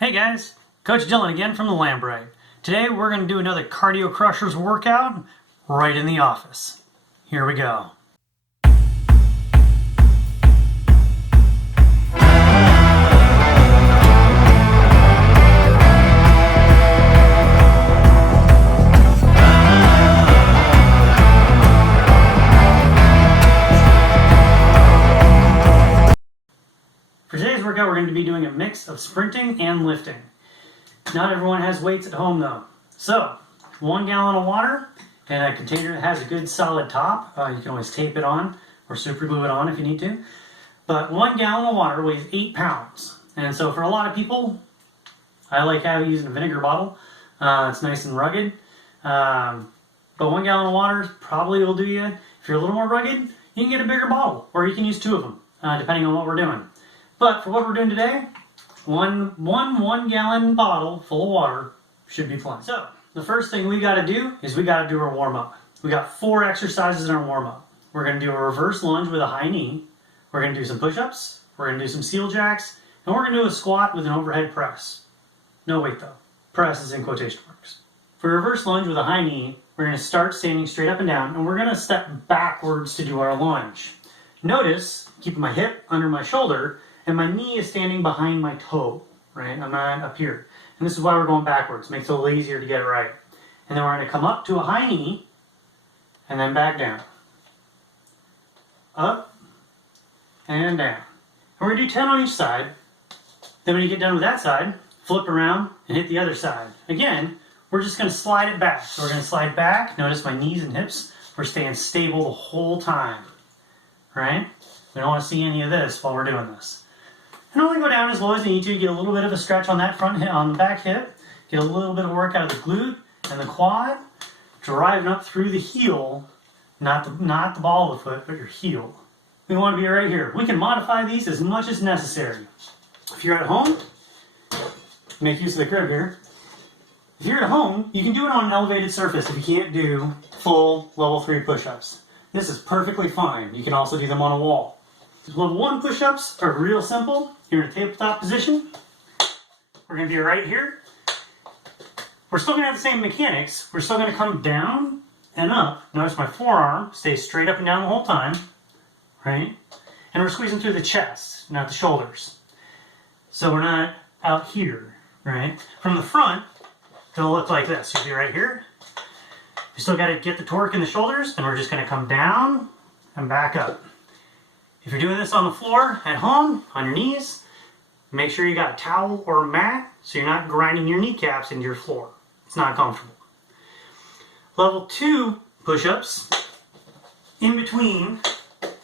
Hey guys, Coach Dylan again from the Lambright. Today we're going to do another Cardio Crushers workout right in the office. Here we go. For today's workout, we're going to be doing a mix of sprinting and lifting. Not everyone has weights at home though. So, 1 gallon of water and a container that has a good solid top. You can always tape it on or super glue it on if you need to. But 1 gallon of water weighs 8 pounds. And so for a lot of people, I like using a vinegar bottle. It's nice and rugged. But 1 gallon of water probably will do you. If you're a little more rugged, you can get a bigger bottle or you can use 2 of them, depending on what we're doing. But for what we're doing today, one 1 gallon bottle full of water should be plenty. So the first thing we got to do is we got to do our warm up. We got 4 exercises in our warm up. We're going to do a reverse lunge with a high knee. We're going to do some push-ups. We're going to do some seal jacks, and we're going to do a squat with an overhead press. No weight though. Press is in quotation marks. For reverse lunge with a high knee, we're going to start standing straight up and down, and we're going to step backwards to do our lunge. Notice keeping my hip under my shoulder. And my knee is standing behind my toe, right? I'm not up here. And this is why we're going backwards. Makes it a little easier to get it right. And then we're going to come up to a high knee and then back down. Up and down. And we're going to do 10 on each side. Then when you get done with that side, flip around and hit the other side. Again, we're just going to slide it back. So we're going to slide back. Notice my knees and hips are staying stable the whole time, right? We don't want to see any of this while we're doing this. And only go down as low as you need to. Get a little bit of a stretch on that front hip, on the back hip. Get a little bit of work out of the glute and the quad. Driving up through the heel, not the ball of the foot, but your heel. We want to be right here. We can modify these as much as necessary. If you're at home, make use of the crib here. If you're at home, you can do it on an elevated surface if you can't do full level 3 push-ups. This is perfectly fine. You can also do them on a wall. Level 1 push-ups are real simple. You're in a tabletop position. We're going to be right here. We're still going to have the same mechanics. We're still going to come down and up. Notice my forearm stays straight up and down the whole time, right? And we're squeezing through the chest, not the shoulders. So we're not out here, right? From the front, it'll look like this. You'll be right here. You still got to get the torque in the shoulders, and we're just going to come down and back up. If you're doing this on the floor at home, on your knees, make sure you got a towel or a mat so you're not grinding your kneecaps into your floor. It's not comfortable. Level 2 push-ups, in between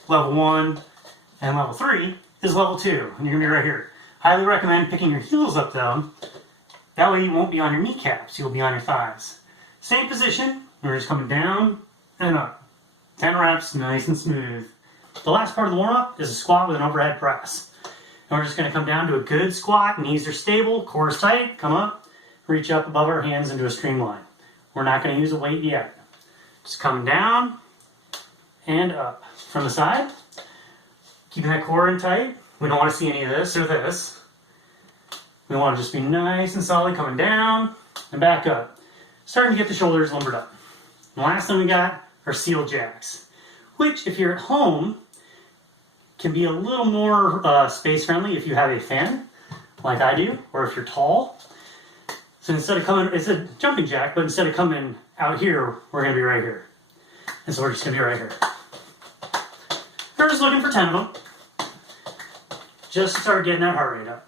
level 1 and level 3, is level 2. And you're going to be right here. Highly recommend picking your heels up though. That way you won't be on your kneecaps, you'll be on your thighs. Same position, we're just coming down and up. 10 reps, nice and smooth. The last part of the warm-up is a squat with an overhead press. And we're just going to come down to a good squat. Knees are stable, core is tight, come up, reach up above our hands into a streamline. We're not going to use a weight yet. Just coming down and up. From the side, keeping that core in tight. We don't want to see any of this or this. We want to just be nice and solid, coming down and back up. Starting to get the shoulders lumbered up. And the last thing we got are seal jacks, which if you're at home, can be a little more space friendly if you have a fan, like I do, or if you're tall. So instead of coming, it's a jumping jack, but instead of coming out here, we're going to be right here. And so we're just going to be right here. We're just looking for 10 of them. Just to start getting that heart rate up.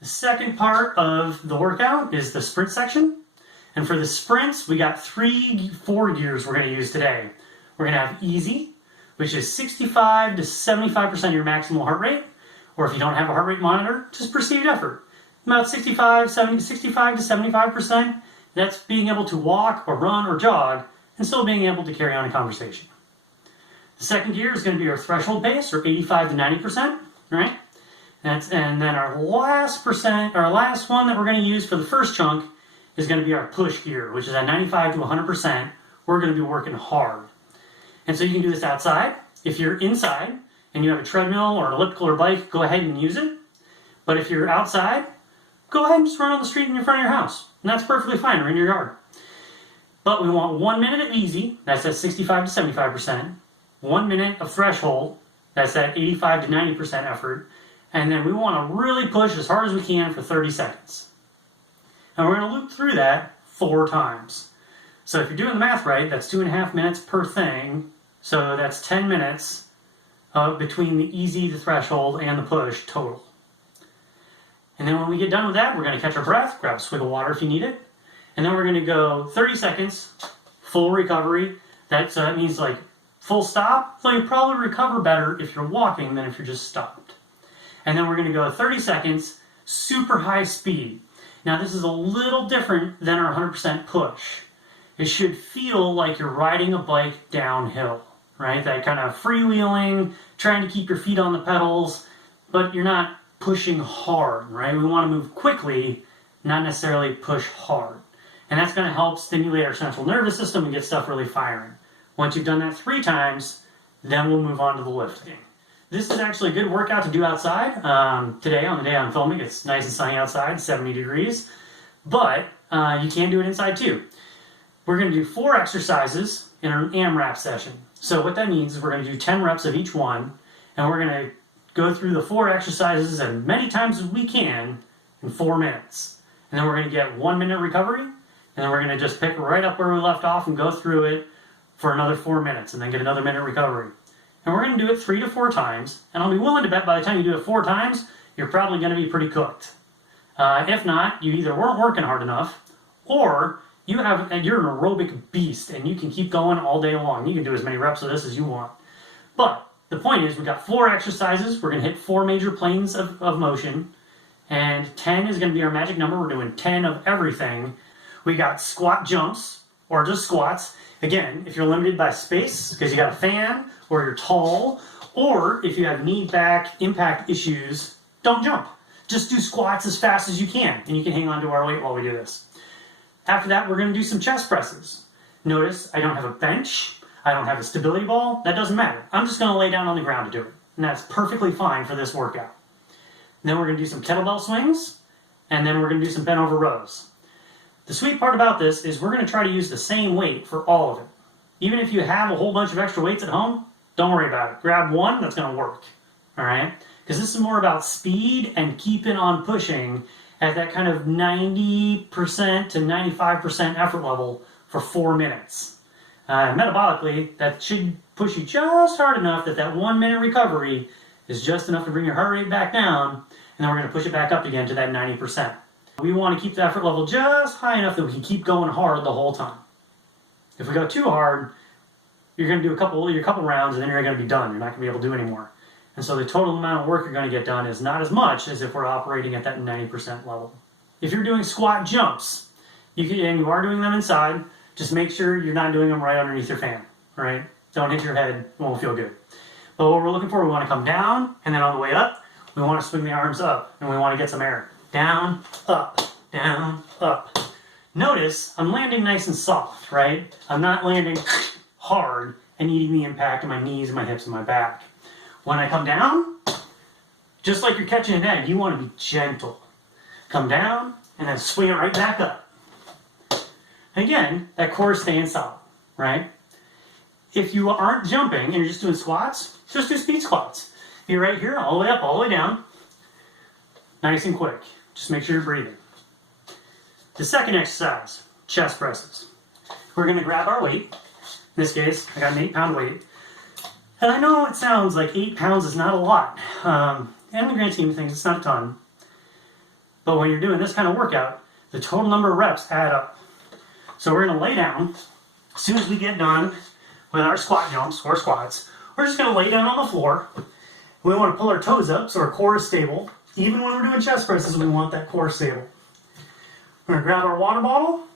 The second part of the workout is the sprint section. And for the sprints, we got 4 gears we're going to use today. We're going to have easy, which is 65 to 75% of your maximal heart rate, or if you don't have a heart rate monitor, just perceived effort. About 65 to 75%, that's being able to walk or run or jog and still being able to carry on a conversation. The second gear is going to be our threshold pace, or 85 to 90%, right? And then our last one that we're going to use for the first chunk is going to be our push gear, which is at 95 to 100%. We're going to be working hard. And so you can do this outside. If you're inside and you have a treadmill or an elliptical or bike, go ahead and use it. But if you're outside, go ahead and just run on the street in front of your house. And that's perfectly fine, or in your yard. But we want 1 minute of easy, that's at 65 to 75%. 1 minute of threshold, that's at 85 to 90% effort. And then we want to really push as hard as we can for 30 seconds. And we're going to loop through that 4 times. So if you're doing the math right, that's 2.5 minutes per thing. So that's 10 minutes between the easy, the threshold, and the push total. And then when we get done with that, we're going to catch our breath, grab a swig of water if you need it. And then we're going to go 30 seconds, full recovery. That means like full stop. So you probably recover better if you're walking than if you're just stopped. And then we're going to go 30 seconds, super high speed. Now this is a little different than our 100% push. It should feel like you're riding a bike downhill, right? That kind of freewheeling, trying to keep your feet on the pedals, but you're not pushing hard, right? We want to move quickly, not necessarily push hard. And that's going to help stimulate our central nervous system and get stuff really firing. Once you've done that 3 times, then we'll move on to the lifting. This is actually a good workout to do outside. Today, on the day I'm filming, it's nice and sunny outside, 70 degrees. But you can do it inside too. We're going to do 4 exercises in an AMRAP session. So what that means is we're going to do 10 reps of each one, and we're going to go through the 4 exercises as many times as we can in 4 minutes. And then we're going to get 1 minute recovery, and then we're going to just pick right up where we left off and go through it for another 4 minutes, and then get another minute recovery. And we're going to do it 3 to 4 times, and I'll be willing to bet by the time you do it 4 times, you're probably going to be pretty cooked. If not, you either weren't working hard enough, or you're an aerobic beast, and you can keep going all day long. You can do as many reps of this as you want. But the point is, we've got 4 exercises. We're going to hit 4 major planes of motion, and 10 is going to be our magic number. We're doing 10 of everything. We got squat jumps, or just squats. Again, if you're limited by space, because you got a fan, or you're tall, or if you have knee back impact issues, don't jump. Just do squats as fast as you can, and you can hang on to our weight while we do this. After that, we're going to do some chest presses. Notice I don't have a bench, I don't have a stability ball, that doesn't matter. I'm just going to lay down on the ground to do it, and that's perfectly fine for this workout. Then we're going to do some kettlebell swings, and then we're going to do some bent over rows. The sweet part about this is we're going to try to use the same weight for all of it. Even if you have a whole bunch of extra weights at home, don't worry about it. Grab one that's going to work, all right? Because this is more about speed and keeping on pushing at that kind of 90% to 95% effort level for 4 minutes. Metabolically, that should push you just hard enough that that 1 minute recovery is just enough to bring your heart rate back down, and then we're going to push it back up again to that 90%. We want to keep the effort level just high enough that we can keep going hard the whole time. If we go too hard, you're going to do your couple rounds and then you're going to be done. You're not going to be able to do anymore. And so the total amount of work you're going to get done is not as much as if we're operating at that 90% level. If you're doing squat jumps, and you are doing them inside, just make sure you're not doing them right underneath your fan, right? Don't hit your head, it won't feel good. But what we're looking for, we want to come down, and then on the way up, we want to swing the arms up, and we want to get some air. Down, up, down, up. Notice, I'm landing nice and soft, right? I'm not landing hard and eating the impact of my knees and my hips and my back. When I come down, just like you're catching an egg, you want to be gentle. Come down, and then swing it right back up. Again, that core is staying solid, right? If you aren't jumping and you're just doing squats, just do speed squats. You're right here, all the way up, all the way down. Nice and quick. Just make sure you're breathing. The second exercise, chest presses. We're going to grab our weight. In this case, I got an 8-pound weight. And I know it sounds like 8 pounds is not a lot. In the grand scheme of things, it's not a ton. But when you're doing this kind of workout, the total number of reps add up. So we're going to lay down. As soon as we get done with our squat jumps or squats, we're just going to lay down on the floor. We want to pull our toes up so our core is stable. Even when we're doing chest presses, we want that core stable. We're going to grab our water bottle,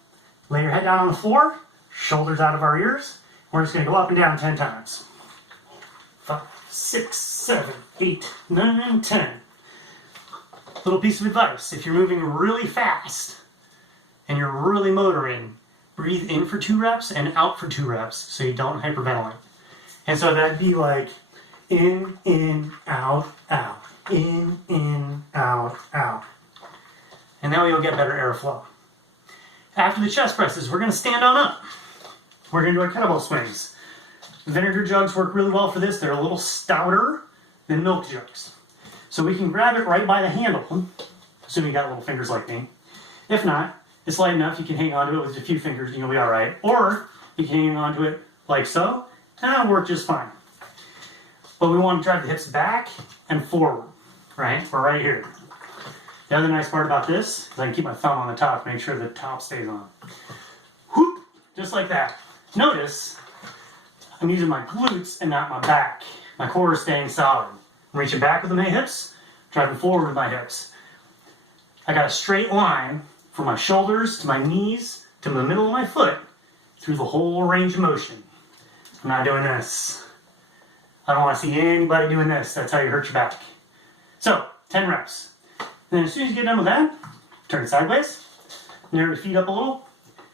lay your head down on the floor, shoulders out of our ears. We're just going to go up and down 10 times. 5, 6, 7, 8, 9, 10. Little piece of advice. If you're moving really fast and you're really motoring, breathe in for 2 reps and out for 2 reps so you don't hyperventilate. And so that'd be like in, out, out. In, out, out. and that way you'll get better airflow. After the chest presses, we're going to stand on up. We're going to do our kettlebell swings. Vinegar jugs work really well for this. They're a little stouter than milk jugs. So we can grab it right by the handle, assuming you got little fingers like me. If not, it's light enough you can hang onto it with a few fingers and you'll be all right. Or you can hang onto it like so, and that'll work just fine. But we want to drive the hips back and forward, right? We're right here. The other nice part about this is I can keep my thumb on the top to make sure the top stays on. Whoop, just like that. Notice I'm using my glutes and not my back. My core is staying solid. I'm reaching back with my hips, driving forward with my hips. I got a straight line from my shoulders to my knees to the middle of my foot through the whole range of motion. I'm not doing this. I don't want to see anybody doing this. That's how you hurt your back. So, 10 reps. And then as soon as you get done with that, turn sideways, narrow your feet up a little.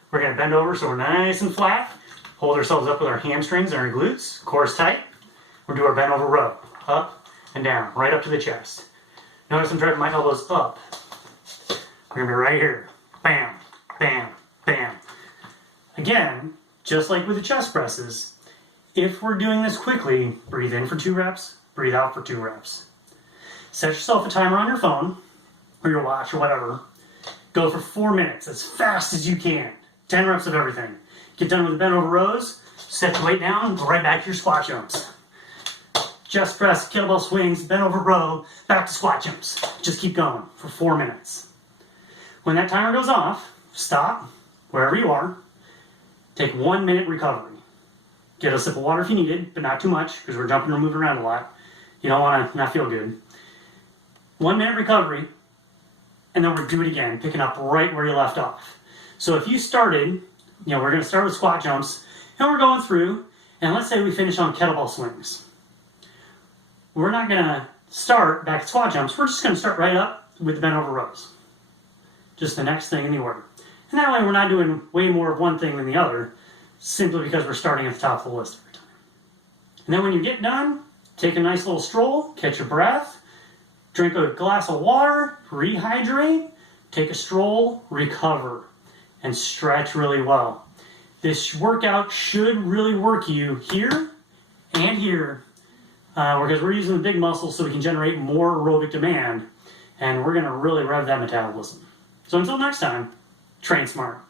We're going to bend over so we're nice and flat. Hold ourselves up with our hamstrings and our glutes, core is tight. We'll do our bent over row, up and down, right up to the chest. Notice I'm driving my elbows up. We're going to be right here. Bam, bam, bam. Again, just like with the chest presses, if we're doing this quickly, breathe in for 2 reps, breathe out for 2 reps. Set yourself a timer on your phone, or your watch, or whatever. Go for 4 minutes, as fast as you can. 10 reps of everything. Get done with the bent over rows, set your weight down, go right back to your squat jumps. Chest press, kettlebell swings, bent over row, back to squat jumps. Just keep going for 4 minutes. When that timer goes off, stop, wherever you are, take 1 minute recovery. Get a sip of water if you need it, but not too much, because we're jumping and moving around a lot. You don't want to not feel good. 1 minute recovery, and then we'll do it again, picking up right where you left off. So if you started, we're going to start with squat jumps, and we're going through, and let's say we finish on kettlebell swings. We're not going to start back at squat jumps, we're just going to start right up with the bent over rows. Just the next thing in the order. And that way we're not doing way more of one thing than the other, simply because we're starting at the top of the list every time. And then when you get done, take a nice little stroll, catch your breath, drink a glass of water, rehydrate, take a stroll, recover, and stretch really well. This workout should really work you here and here, because we're using the big muscles so we can generate more aerobic demand, and we're going to really rev that metabolism. So until next time, train smart.